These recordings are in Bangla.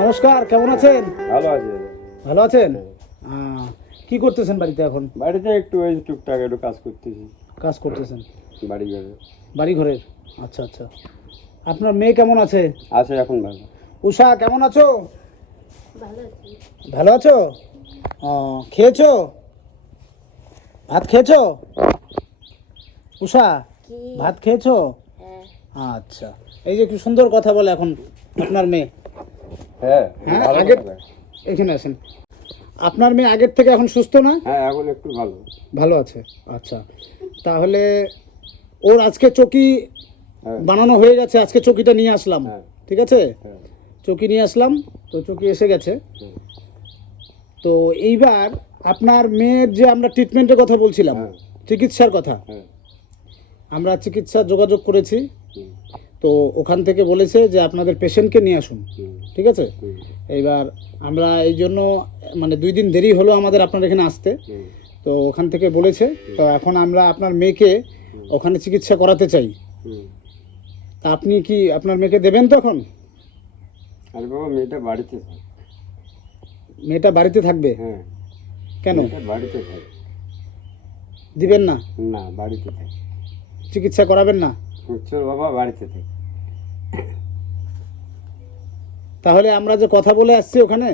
নমস্কার কেমন আছেন? ভালো আছি। ভালো আছেন? কি করতেছেন বাড়িতে এখন? বাড়িতে একটু ওই টুকটাক একটু কাজ করতেছি। কাজ করতেছেন? বাড়ি ঘরে। বাড়ি ঘরের আচ্ছা আচ্ছা। আপনার মেয়ে কেমন আছে? আছে এখন ভালো। উষা কেমন আছো? ভালো আছো। ও খেয়েছো? ভাত খেয়েছো? উষা ভাত খেয়েছো? আচ্ছা। এই যে কি সুন্দর কথা বলে এখন আপনার মেয়ে। হ্যাঁ হ্যাঁ, আগে- এখানে আসেন। আপনার মেয়ে আগের থেকে এখন সুস্থ না? হ্যাঁ এখন একটু ভালো। ভালো আছে? আচ্ছা। তাহলে ওর আজকে চকি হ্যাঁ। বানানো হয়ে গেছে আজকে চকিটা নিয়ে আসলাম। হ্যাঁ। ঠিক আছে? চকি নিয়ে আসলাম তো চকি এসে গেছে। তো এইবার আপনার মেয়ের যে আমরা ট্রিটমেন্টের কথা বলছিলাম চিকিৎসার কথা আমরা চিকিৎসা যোগাযোগ করেছি। তো ওখান থেকে বলেছে যে আপনাদের পেশেন্টকে নিয়ে আসুন। ঠিক আছে? এইবার আমরা এই জন্য মানে দুই দিন দেরি হলো আমাদের আপনার এখানে আসতে। তো ওখান থেকে বলেছে তো এখন আমরা আপনার মেয়েকে ওখানে চিকিৎসা করাতে চাই। তা আপনি কি আপনার মেয়েকে দেবেন তো এখন আরে বাবা মেয়েটা বাড়িতে মেয়েটা বাড়িতে থাকবে? হ্যাঁ। কেন? বাড়িতে থাক। দিবেন না? না বাড়িতে চিকিৎসা করাবেন না? চল বাবা বাড়িতে থাক। তাহলে আমরা যে কথা বলে আসছি ওখানে?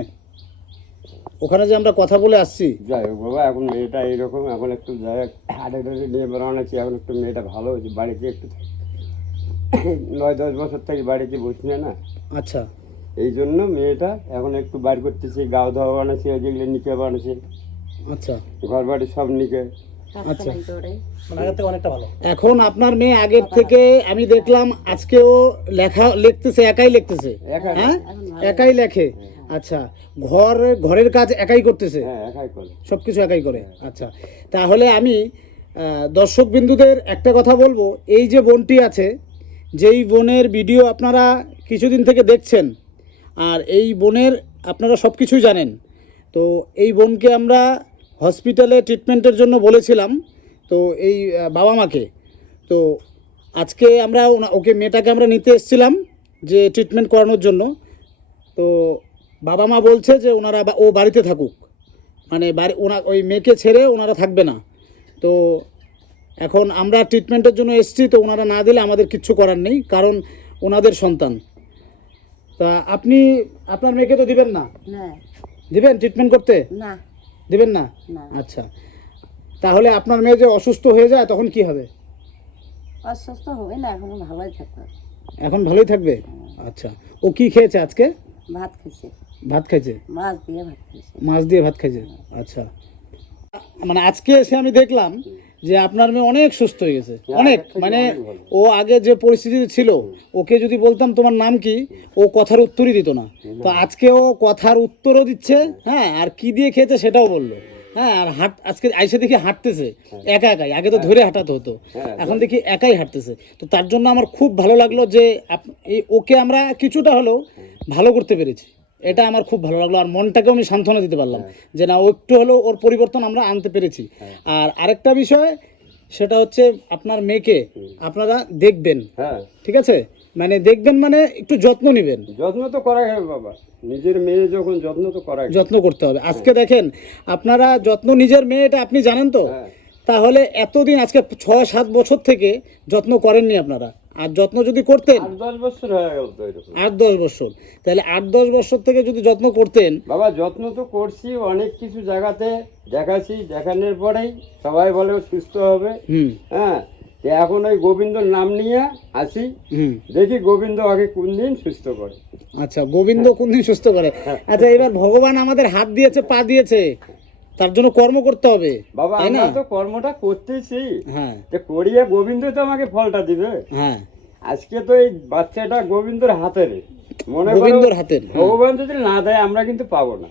ওখানে যে আমরা কথা বলে আসছি? যাই হোক বাবা এখন মেয়েটা এইরকম এখন একটু যাই হোক হাটে টাটে নিয়ে বেরোনো আছে এখন একটু মেয়েটা ভালো হয়েছে বাড়িতে একটু নয় দশ বছর থেকে বাড়িতে বসছি না। আচ্ছা। এই জন্য মেয়েটা এখন একটু বার করতেছি গাও দাওয়া বানাচ্ছে যেগুলো নিকে বানাচ্ছে। আচ্ছা। ঘর বাড়ি সব নিকে এখন আপনার মেয়ে আগের থেকে আমি দেখলাম আজকেও লেখা লিখতেছে একাই লিখতেছে। হ্যাঁ? একাই লেখে। আচ্ছা ঘর ঘরের কাজ একাই করতেছে? হ্যাঁ একাই করে। সব কিছু একাই করে। আচ্ছা তাহলে আমি দর্শক বিন্দুদের একটা কথা বলব। এই যে বোনটি আছে যেই বোনের ভিডিও আপনারা কিছুদিন থেকে দেখছেন আর এই বোনের আপনারা সব কিছুই জানেন। তো এই বোনকে আমরা হসপিটালে ট্রিটমেন্টের জন্য বলেছিলাম তো এই বাবা মাকে। তো আজকে আমরা ওকে মেয়েটাকে আমরা নিতে এসেছিলাম যে ট্রিটমেন্ট করানোর জন্য। তো বাবা মা বলছে যে ওনারা ও বাড়িতে থাকুক। মানে বাড়ি ওনা ওই মেয়েকে ছেড়ে ওনারা থাকবে না। তো এখন আমরা ট্রিটমেন্টের জন্য এসেছি তো ওনারা না দিলে আমাদের কিচ্ছু করার নেই কারণ ওনাদের সন্তান। তা আপনি আপনার মেয়েকে তো দিবেন না? না। দিবেন ট্রিটমেন্ট করতে? না। দিবেন না? না। আচ্ছা। তাহলে আপনার মেয়ে যে অসুস্থ হয়ে যায় তখন কি হবে? অসুস্থ হবে না এখন ভালোই থাকবে। এখন ভালোই থাকবে? আচ্ছা। ও কি খেয়েছে আজকে? ভাত খেয়েছে। ভাত খাইছে? মাছ দিয়ে ভাত খেয়েছে। মাছ দিয়ে ভাত খাইছে। আচ্ছা। মানে আজকে এসে আমি দেখলাম যে আপনার মেয়ে অনেক সুস্থ হয়ে গেছে। অনেক মানে ও আগে যে পরিস্থিতিতে ছিল ওকে যদি বলতাম তোমার নাম কি ও কথার উত্তরই দিত না। তো আজকে ও কথার উত্তরও দিচ্ছে হ্যাঁ আর কি দিয়ে খেয়েছে সেটাও বলল। হ্যাঁ আর হাট আজকে আইসে দেখি হাঁটতেছে একা একাই আগে তো ধরে হাঁটাতে হতো। হ্যাঁ, এখন দেখি একাই হাঁটতেছে। তো তার জন্য আমার খুব ভালো লাগল যে ওকে আমরা কিছুটা হলেও ভালো করতে পেরেছি। এটা আমার খুব ভালো লাগল আর মনটাকেও আমি সান্ত্বনা দিতে পারলাম যে না ও একটু হলেও ওর পরিবর্তন আমরা আনতে পেরেছি। আর আরেকটা বিষয় সেটা হচ্ছে আপনার মেয়েকে আপনারা দেখবেন। হ্যাঁ। ঠিক আছে? মানে দেখবেন মানে একটু যত্ন নেবেন। যত্ন তো করাই হবে বাবা। নিজের মেয়ে যখন যত্ন তো করাই। যত্ন করতে হবে। আজকে দেখেন আপনারা যত্ন নিজের মেয়ে এটা আপনি জানেন তো? হ্যাঁ। তাহলে এতদিন আজকে ছয় সাত বছর থেকে যত্ন করেননি আপনারা। আর যত্ন যদি করতেন? আট দশ বছর হয়ে গেল তো আট দশ বছর। তাহলে আট দশ বছর থেকে যদি যত্ন করতেন? বাবা যত্ন তো করছি অনেক কিছু জায়গাতে দেখাচ্ছি দেখানোর পরেই সবাই বলে সুস্থ হবে। হুম। হ্যাঁ এখন ওই গোবিন্দর নাম নিয়ে আসি। দেখি গোবিন্দ আগে কোন দিন সুস্থ করে। আচ্ছা গোবিন্দ কোন দিন সুস্থ করে? আচ্ছা এবার ভগবান আমাদের হাত দিয়েছে পা দিয়েছে। তার জন্য কর্ম করতে হবে বাবা তো কর্মটা করতেছি। হ্যাঁ। করিয়ে গোবিন্দ তো আমাকে ফলটা দিবে। হ্যাঁ। আজকে তো এই বাচ্চাটা গোবিন্দর হাতের। মনে গোবিন্দর হাতের হ্যাঁ। ভগবান যদি না দেয় আমরা কিন্তু পাবো না।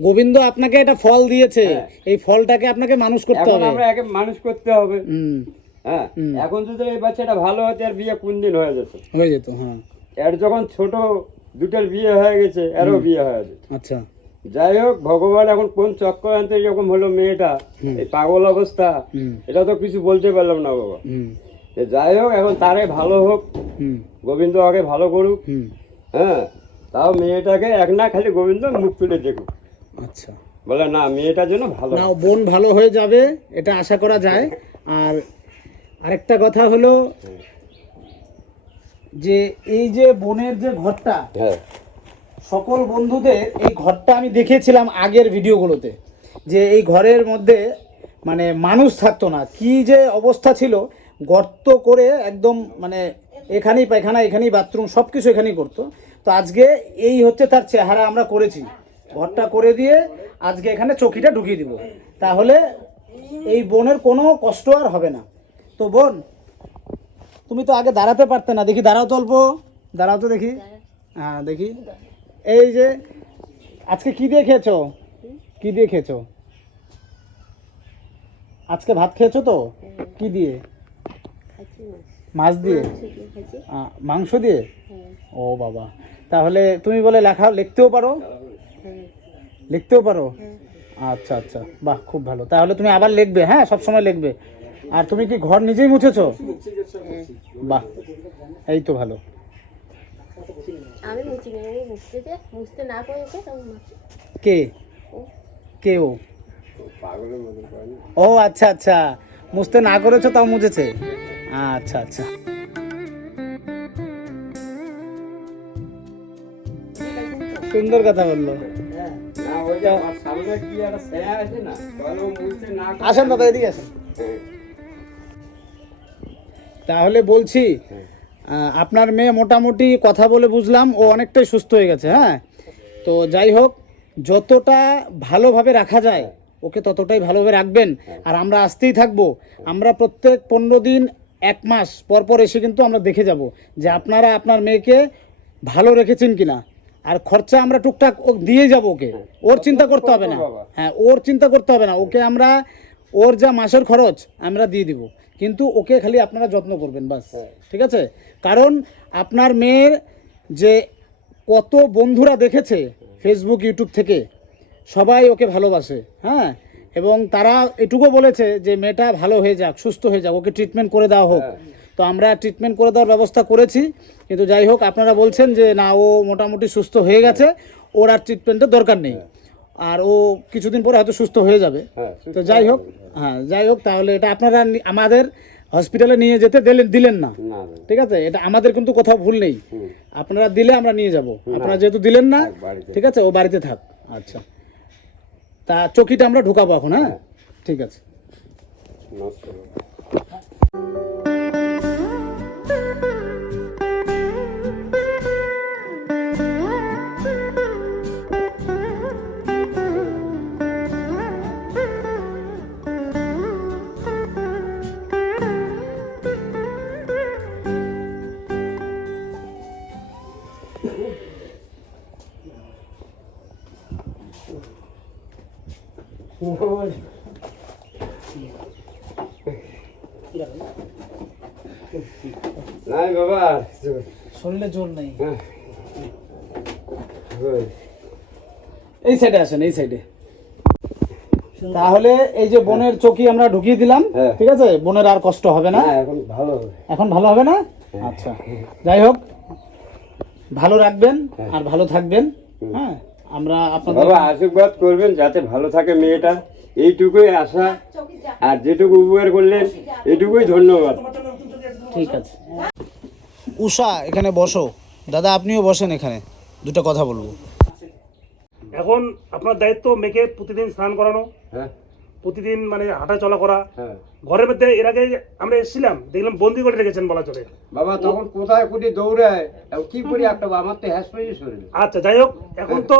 গোবিন্দ আপনাকে এটা ফল দিয়েছে হ্যাঁ। এই ফলটাকে আপনাকে মানুষ করতে হবে। আমরা একে মানুষ করতে হবে। হ্যাঁ। এখন যদি এই বাচ্চাটা ভালো হতে আর বিয়ে কোন দিন হয়ে যেত? হয়ে যেত হ্যাঁ। এর যখন ছোট দুটোর বিয়ে হয়ে গেছে এরও বিয়ে হয়ে যেত। আচ্ছা। যাই হোক ভগবান এখন কোন চক্রান্তে এরকম হলো মেয়েটা এই পাগল অবস্থা এটা তো কিছু বলতে পারলাম না বাবা। যাই হোক এখন তারে ভালো হোক গোবিন্দ আগে ভালো করুক হ্যাঁ তাও মেয়েটাকে এক না খালি গোবিন্দ মুখ তুলে দেখুক। আচ্ছা। বলে না মেয়েটার জন্য ভালো না বোন ভালো হয়ে যাবে এটা আশা করা যায়। আর আরেকটা কথা হলো যে এই যে বোনের যে ঘরটা হ্যাঁ। সকল বন্ধুদের এই ঘরটা আমি দেখেছিলাম আগের ভিডিওগুলোতে, যে এই ঘরের মধ্যে মানে মানুষ থাকতো না। কি যে অবস্থা ছিল, গর্ত করে একদম মানে এখানেই পায়খানা, এখানেই বাথরুম সব কিছু এখানেই করতো। তো আজকে এই হচ্ছে তার চেহারা আমরা করেছি। ঘরটা করে দিয়ে আজকে এখানে চকিটা ঢুকিয়ে দিব। তাহলে এই বোনের কোনো কষ্ট আর হবে না। তো বোন, তুমি তো আগে দাঁড়াতে পারতে না। দেখি দাঁড়াও তো অল্প। দাঁড়াও তো দেখি। হ্যাঁ দেখি। এই যে আজকে কি দিয়ে খেয়েছো? কি দিয়ে খেয়েছো? আজকে ভাত খেয়েছো তো? কি দিয়ে? মাছ। দিয়ে? মাংস দিয়ে ও বাবা। তাহলে তুমি বলে লেখা লিখতেও পারো? লিখতেও পারো? আচ্ছা আচ্ছা। বাহ খুব ভালো। তাহলে তুমি আবার লিখবে হ্যাঁ? সব সময় লিখবে। আর তুমি কি ঘর নিজেই মুছেছো? বাহ। এই তো ভালো। আমি মুছি না আমি মুছতে যে মুছতে না পেরেছে তখন মুছি কে? কে ও? করে। ও আচ্ছা আচ্ছা। মুছতে না করেছ তাও মুছেছে? আচ্ছা আচ্ছা। সুন্দর কথা বলল। করে- আসেন দাদা এদিকে আসেন। তাহলে বলছি আপনার মেয়ে মোটামুটি কথা বলে বুঝলাম, ও অনেকটাই সুস্থ হয়ে গেছে হ্যাঁ? তো যাই হোক, যতটা ভালোভাবে রাখা যায়, ওকে ততটাই ভালোভাবে রাখবেন। আর আমরা আসতেই থাকব। আমরা প্রত্যেক পনেরো দিন, এক মাস পর পর এসে কিন্তু আমরা দেখে যাব যে আপনারা আপনার মেয়েকে ভালো রেখেছেন কিনা। আর খরচা আমরা টুকটাক ও দিয়ে যাব ওকে। ওর চিন্তা করতে হবে না। হ্যাঁ ওর চিন্তা করতে হবে না। ওকে আমরা, ওর যা মাসের খরচ, আমরা দিয়ে দিব। কিন্তু ওকে খালি আপনারা যত্ন করবেন বাস। ঠিক আছে? কারণ আপনার মেয়ের যে কত বন্ধুরা দেখেছে ফেসবুক ইউটিউব থেকে সবাই ওকে ভালোবাসে হ্যাঁ? এবং তারা এটুকু বলেছে যে মেয়েটা ভালো হয়ে যাক সুস্থ হয়ে যাক ওকে ট্রিটমেন্ট করে দেওয়া হোক। তো আমরা ট্রিটমেন্ট করে দেওয়ার ব্যবস্থা করেছি কিন্তু যাই হোক আপনারা বলছেন যে না ও মোটামুটি সুস্থ হয়ে গেছে ওর আর ট্রিটমেন্টের দরকার নেই। আর ও কিছুদিন পরে হয়তো সুস্থ হয়ে যাবে। হ্যাঁ, তো যাই হোক হ্যাঁ যাই হোক তাহলে এটা আপনারা আমাদের হসপিটালে নিয়ে যেতে দিলেন দিলেন না। ঠিক আছে? এটা আমাদের কিন্তু কোথাও ভুল নেই। আপনারা দিলে আমরা নিয়ে যাব। আপনারা যেহেতু দিলেন না ঠিক আছে? ও বাড়িতে থাক। আচ্ছা। তা চকিটা আমরা ঢুকাবো এখন হ্যাঁ? ঠিক আছে। নষ্ট নাই বাবা। শরীরে জোর নেই। হ্যাঁ। এই সাইডে আসেন এই সাইডে তাহলে এই যে বোনের চকি আমরা ঢুকিয়ে দিলাম হ্যাঁ। ঠিক আছে? বোনের আর কষ্ট হবে না। না এখন ভালো হবে। এখন ভালো হবে না? আচ্ছা। যাই হোক ভালো রাখবেন আর ভালো থাকবেন। হ্যাঁ। আমরা আপনাদের বাবা আশীর্বাদ করবেন যাতে ভালো থাকে মেয়েটা। এইটুকুই আশা। আর যেটুকু উপকার করলেন এটুকুই ধন্যবাদ। ঠিক আছে। উষা এখানে বসো। দাদা আপনিও বসেন এখানে। দুটো কথা বলব। এখন আপনার দায়িত্ব মেয়েকে প্রতিদিন স্নান করানো। হ্যাঁ। প্রতিদিন মানে হাঁটা চলা করা। হ্যাঁ। ঘরের মধ্যে এর আগে আমরা এসেছিলাম দেখলাম বন্দি করে রেখেছেন বলা চলে। বাবা তখন কোথায় কোটি দৌড়ায় কি করি একটা আমার তো হ্যাসপাইজি শরীর আচ্ছা যাই হোক এখন তো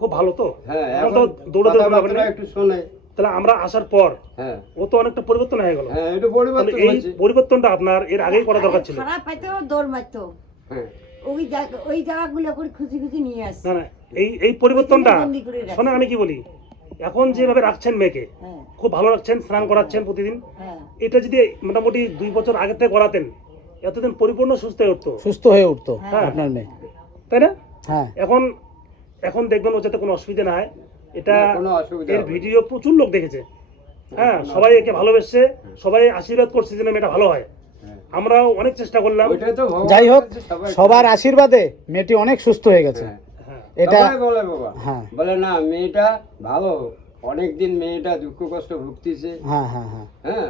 খুব ভালো তো। হ্যাঁ এখন তো দৌড়ে দৌড়ে কথাবার্তা একটু শোনে। তাহলে আমরা আসার পর হ্যাঁ। ও তো অনেকটা পরিবর্তন হয়ে গেল। হ্যাঁ এই পরিবর্তনটা আপনার এর আগেই করা দরকার ছিল। খারাপ পাইতো দৌড় মারতো। হ্যাঁ। ওই জায়গা ওই জায়গাগুলো করে খুঁজি খুঁজি নিয়ে আসছে। না না এই এই পরিবর্তনটা। শোনেন আমি কি বলি? এখন যেভাবে রাখছেন মেয়েকে হ্যাঁ। খুব ভালো রাখছেন স্নান করাচ্ছেন প্রতিদিন হ্যাঁ। এটা যদি মোটামুটি দুই বছর আগে থেকে করাতেন এতদিন পরিপূর্ণ সুস্থ হয়ে উঠতো। সুস্থ হয়ে উঠতো হ্যাঁ। আপনার মেয়ে। তাই না? হ্যাঁ। এখন এখন দেখবেন ও যাতে কোনো অসুবিধা না হয়। এটা এর ভিডিও প্রচুর লোক দেখেছে। হ্যাঁ সবাই একে ভালোবেসছে সবাই আশীর্বাদ করছে যেন মেয়েটা ভালো হয়। আমরাও অনেক চেষ্টা করলাম। যাই হোক সবার আশীর্বাদে মেয়েটি অনেক সুস্থ হয়ে গেছে। এটা বলে বাবা হ্যাঁ। বলে না মেয়েটা ভালো অনেকদিন মেয়েটা দুঃখ কষ্ট ভুগতেছে। হ্যাঁ হ্যাঁ হ্যাঁ। হ্যাঁ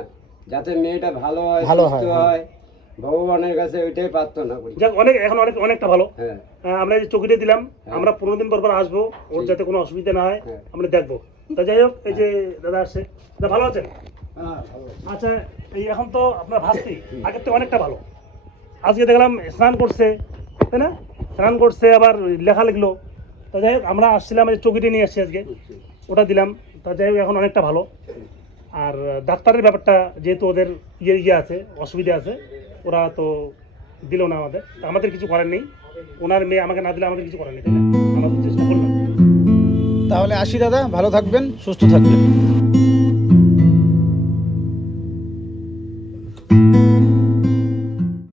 যাতে মেয়েটা ভালো হয় সুস্থ হয়। ভগবানের কাছে ওইটাই প্রার্থনা করি। যাক অনেক এখন অনেক অনেকটা ভালো। হ্যাঁ। আমরা যে চকিটা দিলাম আমরা পনেরো দিন পর পর আসব ওর যাতে কোনো অসুবিধা না হয়। আমরা দেখব। তা যাই হোক এই যে দাদা আসছে। দাদা ভালো আছেন? আচ্ছা এই এখন তো আপনার ভাস্তি আগের থেকে অনেকটা ভালো। আজকে দেখলাম স্নান করছে তাই না? স্নান করছে আবার লেখা লিখলো। তা যাই হোক আমরা আসছিলাম এই চকিটা নিয়ে আসছি আজকে। ওটা দিলাম। তা যাই হোক এখন অনেকটা ভালো। আর ডাক্তারের ব্যাপারটা যেহেতু ওদের ইয়ে ইয়ে আছে অসুবিধা আছে ওরা তো দিল না আমাদের। তা আমাদের কিছু করার নেই। ওনার মেয়ে আমাকে না দিলে আমাদের কিছু করার নেই আমাদের আমরা চেষ্টা করলাম। তাহলে আসি দাদা ভালো থাকবেন সুস্থ থাকবেন।